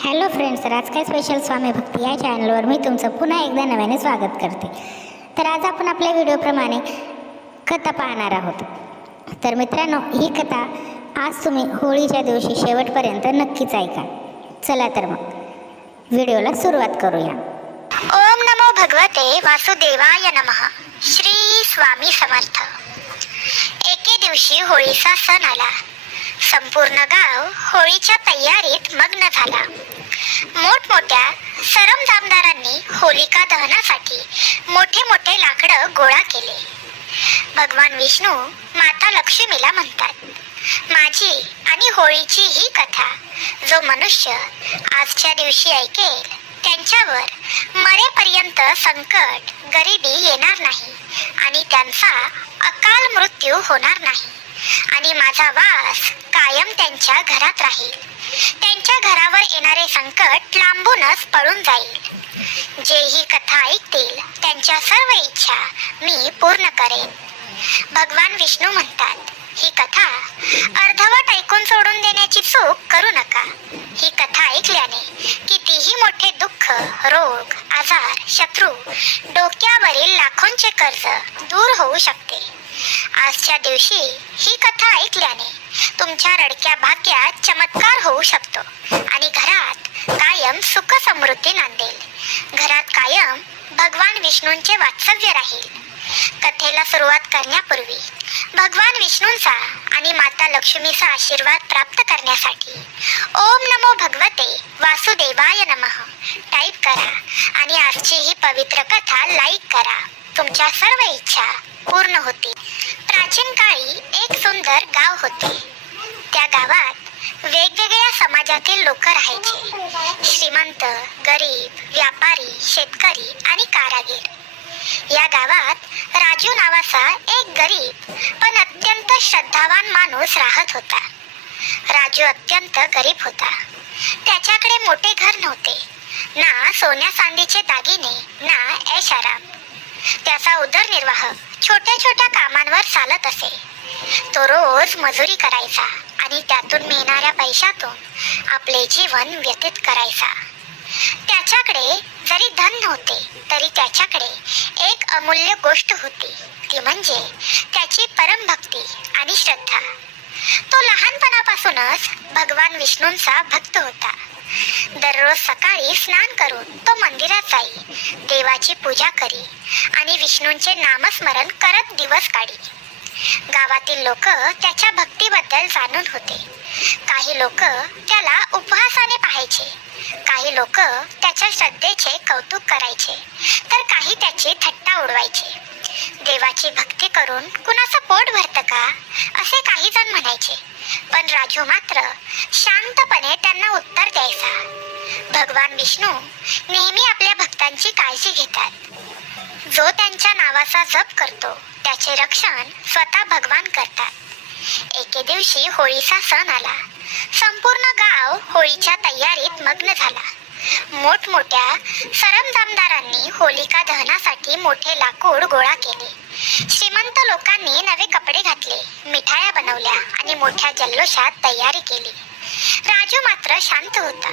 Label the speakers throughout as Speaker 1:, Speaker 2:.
Speaker 1: Hello friends राजकाय special Swami Bhakti या चॅनलवर मी तुमचं पुन्हा एकदा नव्याने स्वागत करते. तर आज आपण आपल्या व्हिडिओप्रमाणे कथा पाहणार आहोत. तर मित्रांनो ही कथा आज तुम्ही होळीच्या दिवशी शेवटपर्यंत नक्कीच ऐका. चला तर मग व्हिडिओला सुरुवात करूया.
Speaker 2: ओम नमो भगवते वासुदेवाय नमः. श्री स्वामी समर्थ. एके दिवशी होळीचा सण आला. संपूर्ण गाव होळीच्या तयारीत मग्न झाला. होत्या सरम जामदारांनी होलिका दहनासाठी मोठे मोठे लाकडं गोळा केले. भगवान विष्णू माता लक्ष्मीला म्हणतात माझी आणि होळीची ही कथा जो मनुष्य आजच्या दिवशी ऐकेल त्यांच्यावर मरेपर्यंत संकट गरिबी येणार नाही आणि त्यांचा अकाल मृत्यू होणार नाही. आणि माझा वास कायम त्यांच्या घरात राहील. त्यांच्या घरावर येणारे संकट लांबूनच पळून जाईल. जे ही कथा ऐकतील त्यांच्या सर्व इच्छा मी पूर्ण करेन. भगवान विष्णू म्हणतात ही कथा अर्धवट ऐकून सोडून देण्याची चूक करू नका. ही कथा ऐकल्याने कितीही मोठे दुःख रोग आजार शत्रू डोक्यावरील लाखोंचे कर्ज दूर होऊ शकते. आजच्या दिवशी ही कथा ऐकल्याने तुमच्या रडक्या भाग्यात चमत्कार होऊ शकतो आणि घरात कायम सुख समृद्धी नांदेल. घरात कायम भगवान विष्णूंचे वात्सव्य राहील. कथेला सुरुवात करण्यापूर्वी भगवान विष्णूंचा आणि माता लक्ष्मीचा आशीर्वाद प्राप्त करण्यासाठी. ओम नमो भगवते वासुदेवाय नमः. टाईप करा आणि आजची ही पवित्र कथा लाईक करा. तुमच्या सर्व इच्छा पूर्ण होते प्राचीन काळी एक सुंदर गाव होते. त्या गावात वेगवेगळ्या समाजातील लोक राहायचे. श्रीमंत गरीब व्यापारी शेतकरी आणि कारागीर. या गावात राजू नावाचा एक गरीब पण अत्यंत श्रद्धावान माणूस राहत होता. राजू अत्यंत गरीब होता. त्याच्याकडे मोठे घर नव्हते. ना सोन्या चांदीचे दागिने ना ऐश आराम. त्याचा उदरनिर्वाह छोट्या छोट्या कामांवर चालत असे. तो रोज मजुरी करायचा आणि त्यातून मिळणाऱ्या पैशातून आपले जीवन व्यतीत करायचा. त्याच्याकडे जरी धन नव्हते तरी त्याच्याकडे एक अमूल्य गोष्ट होती. ती म्हणजे त्याची परमभक्ती आणि श्रद्धा. तो लहानपणापासूनच भगवान विष्णूंचा भक्त होता. दररोज सकाळी स्नान करून तो मंदिरात जाई देवाची पूजा करी आणि विष्णूंचे नामस्मरण करत दिवस काढी. गावातील लोक त्याच्या भक्तीबद्दल जाणून होते. काही लोक त्याला उपहासाने पाहायचे. काही लोक त्याच्या श्रद्धेचे कौतुक करायचे. तर काही त्याची थट्टा उडवायचे. देवाची भक्ती करून कुणाचं पोट भरतं का? असे काही जण म्हणायचे. पण राजू मात्र शांतपणे त्यांना उत्तर द्यायचा. भगवान विष्णू नेहमी आपल्या भक्तांची काळजी घेतात. जो त्यांच्या नावाचा जप करतो त्याचे रक्षण स्वतः भगवान करतात. एके दिवशी होळीचा सण आला. संपूर्ण गाव होळीच्या तयारीत मग्न झाला. मोठमोठ्या सरमदामदारांनी होलिका दहनासाठी मोठे लाकूड गोळा केले. श्रीमंत लोकांनी नवे कपडे घातले मिठाया बनवल्या आणि मोठ्या जल्लोषात तयारी केली. राजू मात्र शांत होता.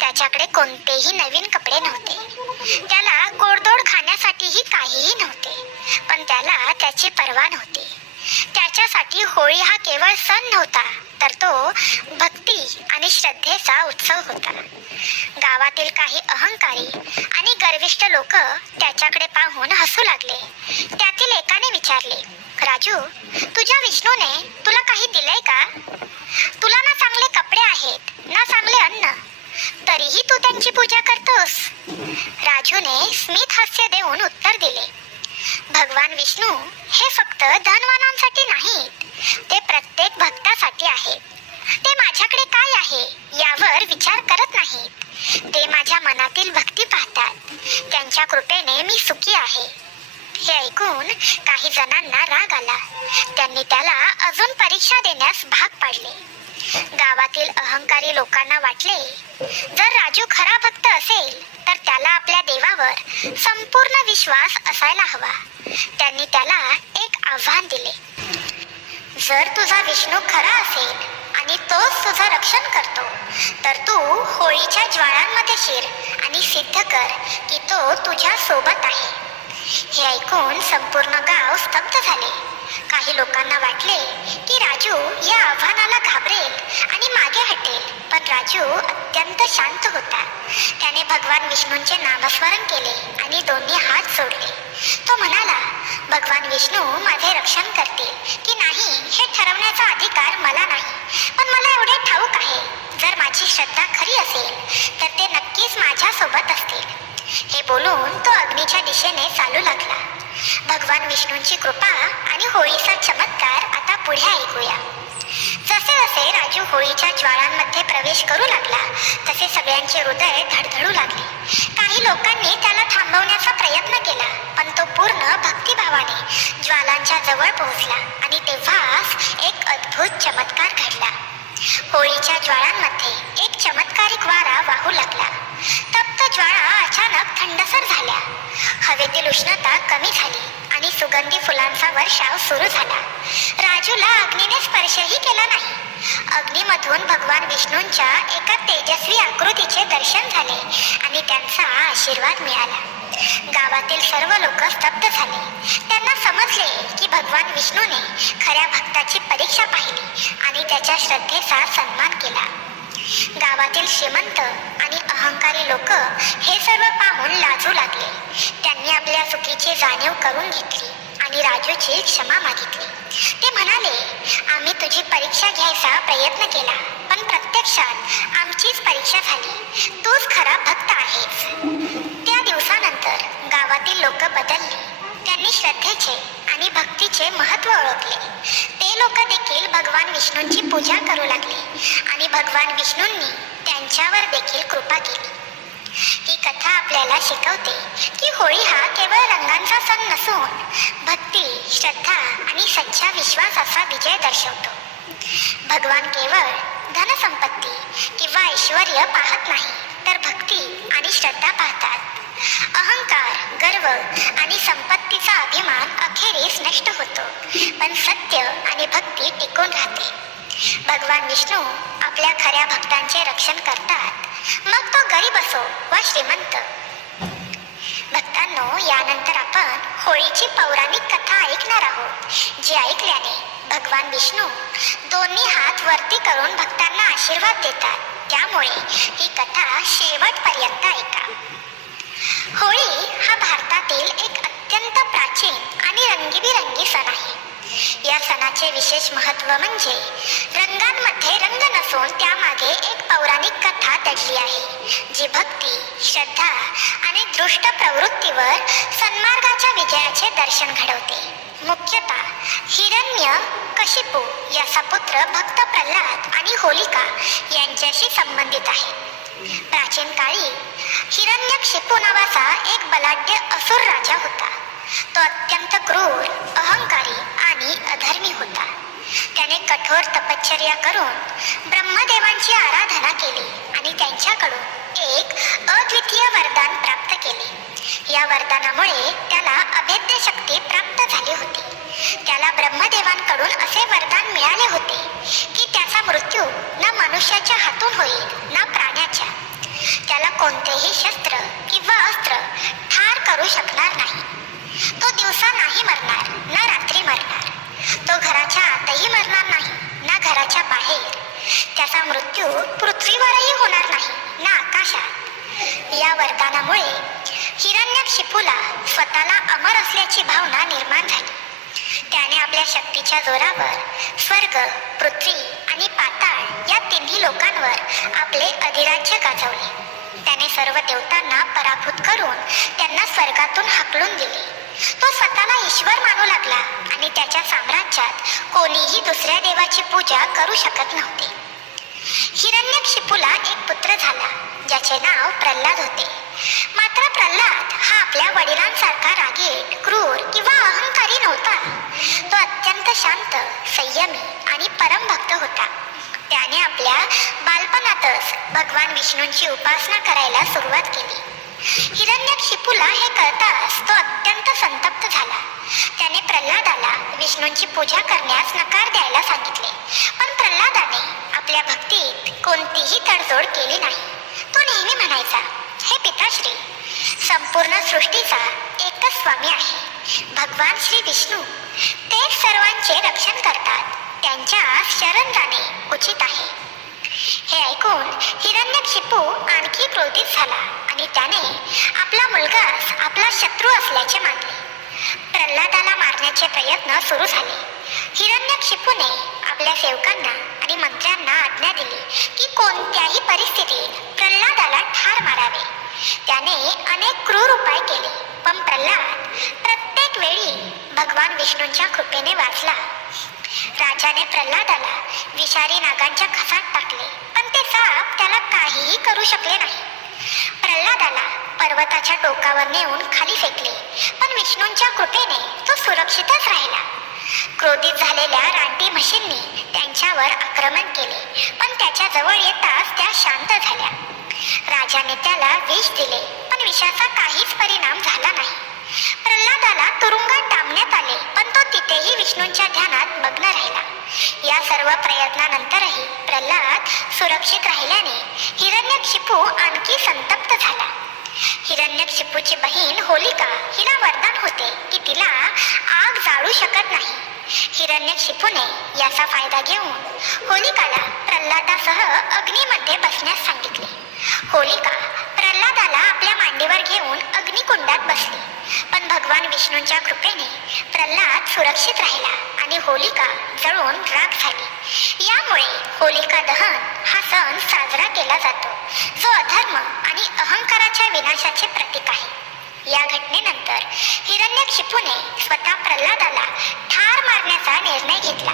Speaker 2: त्याच्याकडे कोणतेही नवीन कपडे नव्हते. त्याला गोडदोड खाण्यासाठीही काहीही नव्हते. पण त्याला त्याची पर्वा नव्हती. त्याच्यासाठी होळी हा केवळ सण नव्हता तर तो भक्ती आणि श्रद्धेचा उत्सव होता. गावातील काही अहंकारी आणि गर्विष्ठ लोक त्याच्याकडे पाहून हसू लागले. त्यातील एकाने विचारले राजू तुझ्या विष्णूने तुला काही दिलंय का? तुला ना चांगले कपडे आहेत ना चांगले अन्न तरीही तू त्यांची पूजा करतोस? राजूने स्मित हास्य देऊन उत्तर दिले भगवान विष्णू हे फक्त धनवानांसाठी नाहीत ते प्रत्येक भक्तासाठी आहेत. ते माझ्याकडे काय आहे यावर विचार करत नाहीत. ते माझ्या मनातील भक्ती पाहतात. त्यांच्या कृपेने मी सुखी आहे. हे ऐकून काही जणांना राग आला. त्यांनी त्याला अजून परीक्षा देण्यास भाग पाडले. गावातील अहंकारी लोकांना वाटले जर राजू खरा भक्त असेल तर त्याला आपल्या देवावर संपूर्ण विश्वास असायला हवा. त्यांनी त्याला एक आव्हान दिले. जर तुझा विष्णू खरा असेल आणि तोच तुझं रक्षण करतो तर तू होळीच्या ज्वाळांमध्ये शिर आणि सिद्ध कर की तो तुझ्या सोबत आहे. हे ऐकून संपूर्ण गाव स्तब्ध झाले. काही लोकांना वाटले की राजू या आव्हानाला घाबरेल आणि मागे हटेल पण राजू अत्यंत शांत होता. त्याने भगवान विष्णूंचे नामस्मरण केले आणि दोन्ही हात जोडले. तो म्हणाला भगवान विष्णू माझे रक्षण करतील की नाही हे ठरवण्याचा अधिकार मला नाही. पण मला एवढे ठाऊक आहे जर माझी श्रद्धा खरी असेल तर ते नक्कीच माझ्यासोबत असतील. हे बोलून तो अग्नीच्या दिशेने चालू लागला. भगवान विष्णूंची कृपा आणि होळीचा चमत्कार आता पुढे ऐकूया. जसे जसे राजू होळीच्या ज्वाळांमध्ये प्रवेश करू लागला तसे सगळ्यांचे हृदय धडधडू लागले. काही लोकांनी त्याला थांबवण्याचा प्रयत्न केला पण तो पूर्ण भक्तिभावाने ज्वालांच्या जवळ पोहोचला आणि तेव्हाच एक अद्भुत चमत्कार घडला. होळीच्या ज्वाळांमध्ये एक चमत्कारिक वारा वाहू लागला. तप्त ज्वाळा अचानक थंडसर झाल्या. हवेतील उष्णता कमी झाली आणि सुगंधी फुलांचा वर्षाव सुरू झाला. राजूला अग्नीने स्पर्शही केला नाही. अग्नीमधून भगवान विष्णूंच्या एका तेजस्वी आकृतीचे दर्शन झाले आणि त्यांचा आशीर्वाद मिळाला. गावातील सर्व लोक स्तब्ध झाले. त्यांना समजले की भगवान विष्णूने खऱ्या भक्ताची परीक्षा पाहिली आणि त्याच्या श्रद्धेचा सन्मान केला. गावातील श्रीमंत आणि अहंकारी लोक हे सर्व पाहून लाजू लागले. त्यांनी आपल्या चुकीची जाणीव करून घेतली आणि राजूची क्षमा मागितली. ते म्हणाले आम्ही तुझी परीक्षा घ्यायचा प्रयत्न केला पण प्रत्यक्षात आमचीच परीक्षा झाली. तूच खरा भक्त आहेस. त्या दिवसानंतर गावातील लोक बदलली. त्यांनी श्रद्धेचे आणि भक्तीचे महत्त्व ओळखले. ते लोक देखील भगवान विष्णूंची पूजा करू लागले. भगवान विष्णूंनी त्यांच्यावर देखील कृपा केली. ही कथा आपल्याला शिकवते की होळी हा केवळ रंगांचा सण नसून भक्ती श्रद्धा आणि सच्चा विश्वासाचा विजय दर्शवतो. भगवान केवळ धनसंपत्ती किंवा ऐश्वर पाहत नाही तर भक्ती आणि श्रद्धा पाहतात. अहंकार गर्व आणि संपत्तीचा अभिमान अखेरीस नष्ट होतो पण सत्य आणि भक्ती टिकून राहते. भगवान विष्णू आपल्या खऱ्या भक्तांचे रक्षण करतात. मग तो गरीब असो वा श्रीमंत. भक्तांनो यानंतर आपण होळीची पौराणिक कथा ऐकणार आहोत. जी ऐकल्याने भगवान विष्णू दोन्ही हात वरती करून भक्तांना आशीर्वाद देतात. त्यामुळे ही कथा शेवटपर्यंत ऐका. होळी हा भारतातील एक अत्यंत प्राचीन आणि रंगीबिरंगी सण आहे. या सणाचे विशेष महत्त्व म्हणजे रंगांमध्ये रंग नसून त्यामागे एक पौराणिक कथा दडली आहे जी भक्ती श्रद्धा आणि दृष्ट प्रवृत्तीवर सन्मार्गाच्या विजयाचे दर्शन घडवते. मुख्यतः हिरण्य कशिपू याचा पुत्र भक्त प्रल्हाद आणि होलिका यांच्याशी संबंधित आहे. प्राचीन काळी हिरण्यक्षिपू नावाचा एक बलाढ्य असुर राजा होता. तो अत्यंत क्रूर अहंकारी स्वामी अधर्मी होता. त्याने कठोर तपश्चर्या करून ब्रह्मदेवांची आराधना केली आणि त्यांच्याकडून एक अद्वितीय वरदान प्राप्त केले. या वरदानामुळे त्याला अभेद्य शक्ती प्राप्त झाली होती. त्याला ब्रह्मदेवांकडून असे वरदान मिळाले होते की त्याचा मृत्यू न मनुष्याच्या हातून होईल ना प्राण्याच्या. त्याला कोणतेही शस्त्र किंवा अस्त्र ठार करू शकणार नाही. दिवसा नाही मरणार ना रात्री मरणार. तो घराच्या आतही मरणार नाही ना घराच्या बाहेर. त्याचा मृत्यू पृथ्वीवरही होणार नाही ना आकाशात. या वरदानामुळे हिरण्यक्षिपूला स्वतःला अमर असल्याची भावना निर्माण झाली. त्याने आपल्या शक्तीच्या जोरावर स्वर्ग पृथ्वी आणि पाताळ या तिन्ही लोकांवर आपले अधिराज्य गाजवले. त्याने सर्व देवतांना पराभूत करून त्यांना स्वर्गातून हाकलून दिले. तो स्वतःला ईश्वर मानू लागला आणि त्याच्या साम्राज्यात कोणीही दुसऱ्या देवाची पूजा करू शकत नव्हते. हिरण्यक्षिपूला एक पुत्र झाला ज्याचे नाव प्रल्हाद होते. मात्र प्रल्हाद हा आपल्या वडिलांसारखा रागीट क्रूर किंवा अहंकारी नव्हता. तो अत्यंत शांत संयमी आणि परमभक्त होता. त्याने आपल्या बालपणातच भगवान विष्णूंची उपासना करायला सुरुवात केली. हिरण्यक्षिपूला हे कळताच तो अत्यंत संतप्त झाला. त्याने प्रल्हादाला विष्णूंची पूजा करण्यास नकार द्यायला सांगितले. पण प्रल्हादाने आपल्या भक्तीत कोणतीही तडजोड केली नाही. तो नेहमी म्हणायचा हे पिताश्री संपूर्ण सृष्टीचा एकच स्वामी आहे. भगवान श्री विष्णू. ते सर्वांचे रक्षण करतात. त्यांच्या शरण जाणे उचित आहे. हे ऐकून क्रोधित झाला आणि त्याने आपला मुलगाच आपला शत्रू असल्याचे मानले. प्रल्हादाला मारण्याचे प्रयत्न सुरू झाले. हिरण्यक्षिपूने आपल्या सेवकांना आणि मंत्र्यांना आज्ञा दिली की कोणत्याही परिस्थितीत प्रल्हादाला ठार मारावे. त्याने अनेक क्रूर उपाय केले पण प्रल्हाद प्रत्येक वेळी भगवान विष्णूंच्या कृपेने वाचला. राजाने प्रल्हादाला विषारी नागांच्या खसात टाकले पण ते साप त्याला काहीही करू शकले नाही. प्रल्हादाला पर्वताच्या टोकावर नेऊन खाली फेकले. पण विष्णूंच्या कृपेने तो सुरक्षितच राहिला. क्रोधित झालेल्या रानटी म्हशींनी त्यांच्यावर आक्रमण केले पण त्याच्याजवळ येताच त्या शांत झाल्या. राजाने त्याला विष दिले पण विषाचा काहीच परिणाम झाला नाही. प्रल्हादाला तुरुंगात डांबण्यात आले पण तो तिथेही विष्णूंच्या ध्यानात मग्न राहिला. या सर्व प्रयत्नानंतरही प्रल्हाद सुरक्षित राहिल्याने हिरण्यक्षिपू आणखी संतप्त करू शकत नाही. हिरण्यक्षिपूने याचा फायदा घेऊन होलिकाला प्रल्हादासह अग्नीमध्ये बसण्यास सांगितले. होलिका प्रल्हादाला आपल्या मांडीवर घेऊन अग्निकुंडात बसली. पण भगवान विष्णूंच्या कृपेने प्रल्हाद सुरक्षित राहिला आणि होलिका जळून राख झाली. यामुळे होलिका दहन हा सण साजरा केला जातो. जो अधर्म आणि अहंकाराच्या विनाशाचे प्रतीक आहे. या घटनेनंतर हिरण्यक्षिपूने स्वतः प्रल्हादाला ठार मारण्याचा निर्णय घेतला.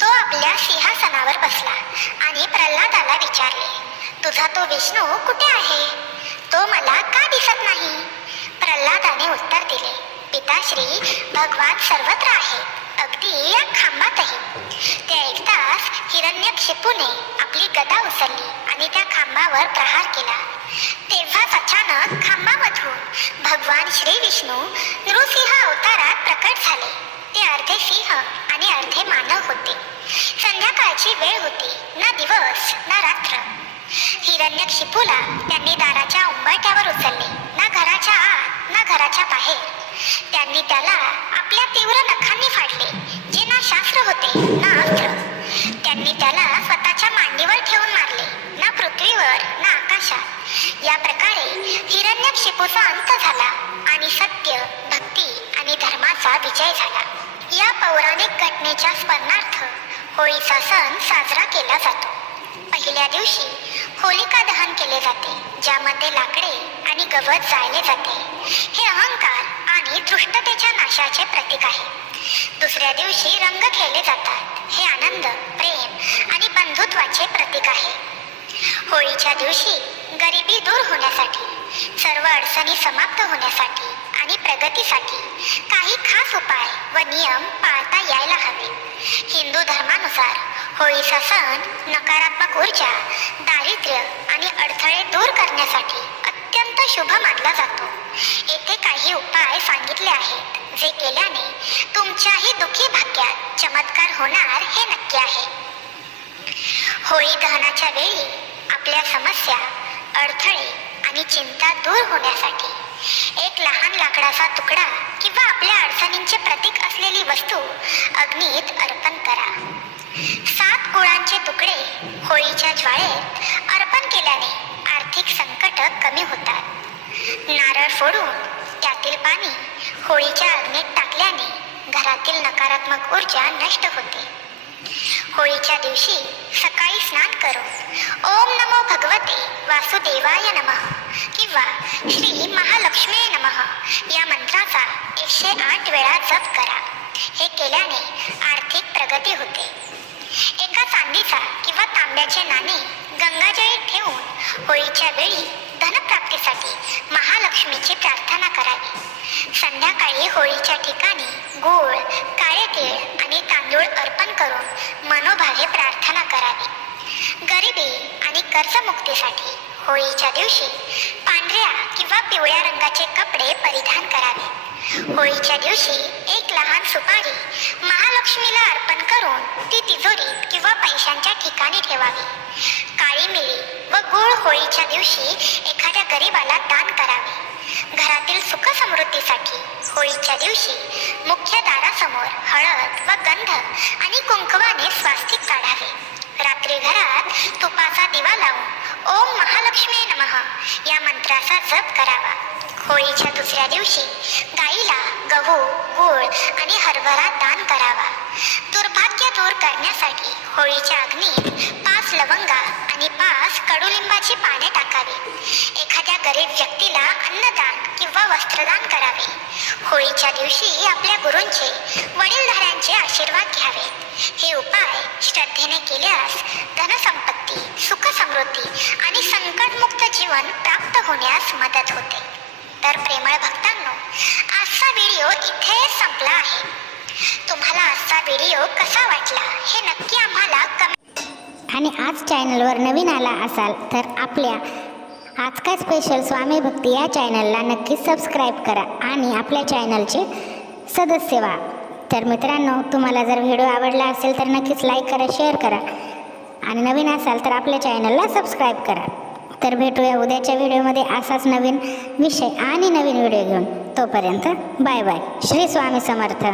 Speaker 2: तो आपल्या सिंहासनावर बसला आणि प्रल्हादाला विचारले तुझा तो विष्णू कुठे आहे? तो मला का दिसत नाही? प्रल्हादाने उत्तर दिले पिताश्री भगवान सर्वत्र आहे अगदी या खांबातही. ते ऐकताच हिरण्यक्षिपूने आपली गदा उचलली आणि त्या खांबावर प्रहार केला. तेव्हाच अचानक खांबामधून भगवान श्री विष्णू नृसिंह अवतारात प्रकट झाले ते अर्धे सिंह आणि अर्धे मानव होते संध्याकाळची वेळ होती ना दिवस ना रात्र हिरण्यक्षिपूला त्यांनी दाराच्या उंबरठ्यावर उचलले ना घराच्या आत ना घराच्या बाहेर त्यांनी त्याला आपल्या तीव्र नखांनी फाडले जे ना शास्त्र होते ना अस्त्र. त्यांनी त्याला स्वतःच्या मांडीवर ठेवून मारले ना पृथ्वीवर ना आकाशात. या प्रकारे हिरण्यक्षिपूचा अंत झाला आणि सत्य भक्ती आणि धर्माचा विजय झाला. या पौराणिक घटनेच्या स्मरणार्थ होळीचा सण साजरा केला जातो. पहिल्या दिवशी होलिका दहन केले जाते ज्यामध्ये लाकडे आणि गवत जाळले जाते. हे अहंकार आणि दृष्टतेच्या नाशाचे प्रतीक आहे. दुसऱ्या दिवशी रंग खेळले जातात. हे आनंद प्रेम आणि बंधुत्वाचे प्रतीक आहे. होळीच्या दिवशी गरिबी दूर होण्यासाठी सर्व अडचणी समाप्त होण्यासाठी आणि प्रगतीसाठी काही खास उपाय व नियम पाळता यायला हवे. हिंदू धर्मानुसार होळीचा सण नकारात्मक ऊर्जा दारिद्र्य आणि अडथळे दूर करण्यासाठी अत्यंत शुभ मानला जातो. येथे काही उपाय सांगितले आहेत जे केल्याने तुमच्याही दुखी भाग्यात चमत्कार होणार हे नक्की आहे. होळी दहनाच्या वेळी आपल्या समस्या अडथळे आणि चिंता दूर होण्यासाठी एक लहान लाकडाचा तुकडा किंवा आपल्या अडचणींचे प्रतीक असलेली वस्तू अग्नीत अर्पण करा. सात गुळांचे तुकडे होळीच्या ज्वाळेत अर्पण केल्याने आर्थिक संकट कमी होतात. नारळ फोडून त्यातील पाणी होळीच्या अग्नीत टाकल्याने घरातील नकारात्मक ऊर्जा नष्ट होते. होळीच्या दिवशी सकाळी स्नान करून ओम नमो भगवते वासुदेवाय नमः किंवा श्री महालक्ष्मी नमः या मंत्राचा एकशे आठ वेळा जप करा. हे केल्याने आर्थिक प्रगती होते. एका चांदीचा किंवा तांब्याचे नाणे गंगाजळी ठेवून होळीच्या वेळी धनप्राप्तीसाठी महालक्ष्मीची प्रार्थना करावी. संध्याकाळी होळीच्या ठिकाणी गोळ काळे तीळ आणि तांदूळ अर्पण करून मनोभावे प्रार्थना करावी. गरिबी आणि कर्जमुक्तीसाठी होळीच्या दिवशी पांढऱ्या किंवा पिवळ्या रंगाचे कपडे परिधान करावे. होळीच्या दिवशी एक लहान सुपारी महालक्ष्मीला अर्पण करून ती तिजोरीत किंवा पैशांच्या ठिकाणी ठेवावी. काळी मिरी व गुळ होळीच्या दिवशी एखाद्या गरीबाला दान करावे. घरातील सुख समृद्धीसाठी होळीच्या दिवशी मुख्य दारासमोर हळद व गंध आणि कुंकवाने स्वास्तिक काढावे. रात्री घरात तुपाचा दिवा लावून ओम महालक्ष्मी नमः या मंत्राचा जप करावा. होळीच्या दुसऱ्या दिवशी गाईला गहू गूळ आणि हरभरा दान करावा. दुर्भाग्य दूर करण्यासाठी होळीच्या अग्नीत पाच लवंगा आणि पाच कडुलिंबाची पाने टाकावी. एखाद्या गरीब व्यक्तीला अन्नदान किंवा वस्त्रदान करावे. होळीच्या दिवशी आपल्या गुरूंचे वडीलधाऱ्यांचे आशीर्वाद घ्यावे. हे उपाय श्रद्धेने केल्यास धनसंपत्ती सुखसमृद्धी आणि संकटमुक्त जीवन प्राप्त होण्यास मदत होते. तर प्रेमळ भक्तांनो आजचा व्हिडिओ इथे संपला आहे. तुम्हाला आजचा व्हिडिओ कसा वाटला हे नक्की आम्हाला कमेंट
Speaker 1: आणि आज चॅनलवर नवीन आला असाल तर आपल्या आज काय स्पेशल स्वामी भक्ती या चॅनलला नक्की सबस्क्राईब करा आणि आपल्या चॅनलचे सदस्य व्हा. तर मित्रांनो तुम्हाला जर व्हिडिओ आवडला असेल तर नक्कीच लाईक करा शेअर करा. आणि नवीन असाल तर आपल्या चॅनलला सबस्क्राईब करा. तर भेटूया उद्याच्या व्हिडिओमध्ये असाच नवीन विषय आणि नवीन व्हिडिओ घेऊन. तोपर्यंत बाय बाय. श्री स्वामी समर्थ.